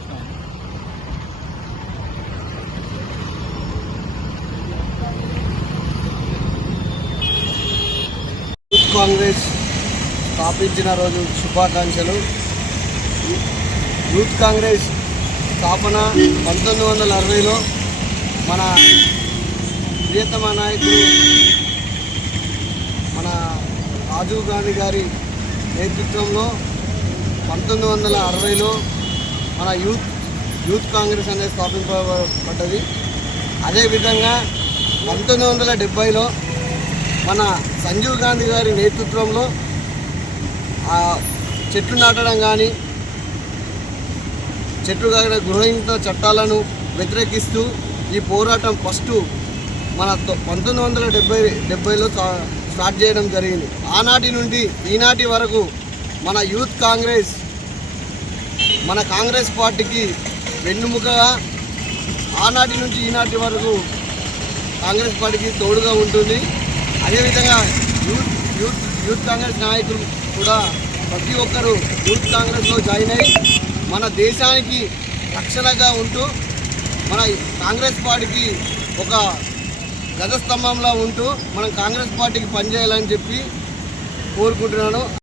చేసినాం. యూత్ కాంగ్రెస్ స్థాపించిన రోజు శుభాకాంక్షలు. యూత్ కాంగ్రెస్ స్థాపన పంతొమ్మిది వందల అరవైలో మన ప్రియతమ నాయకుడు మన రాజీవ్ గాంధీ గారి నేతృత్వంలో పంతొమ్మిది వందల అరవైలో మన యూత్ యూత్ కాంగ్రెస్ అనేది స్థాపింపబడ్డది. అదేవిధంగా పంతొమ్మిది వందల డెబ్భైలో మన సంజీవ్ గాంధీ గారి నేతృత్వంలో చెట్లు నాటడం కానీ చెట్లు కాగిన గృహహింస చట్టాలను వ్యతిరేకిస్తూ ఈ పోరాటం ఫస్ట్ మన తొ- పంతొమ్మిది వందల డెబ్బై డెబ్బైలో స్టార్ట్ చేయడం జరిగింది. ఆనాటి నుండి ఈనాటి వరకు మన యూత్ కాంగ్రెస్ మన కాంగ్రెస్ పార్టీకి వెన్నుముకగా ఆనాటి నుంచి ఈనాటి వరకు కాంగ్రెస్ పార్టీకి తోడుగా ఉంటుంది. అదేవిధంగా యూత్ యూత్ యూత్ కాంగ్రెస్ నాయకులు కూడా ప్రతి ఒక్కరూ యూత్ కాంగ్రెస్లో జాయిన్ అయ్యి మన దేశానికి రక్షణగా ఉంటూ మన కాంగ్రెస్ పార్టీకి ఒక గజస్తంభంలో ఉంటూ మనం కాంగ్రెస్ పార్టీకి పనిచేయాలని చెప్పి కోరుకుంటున్నాను.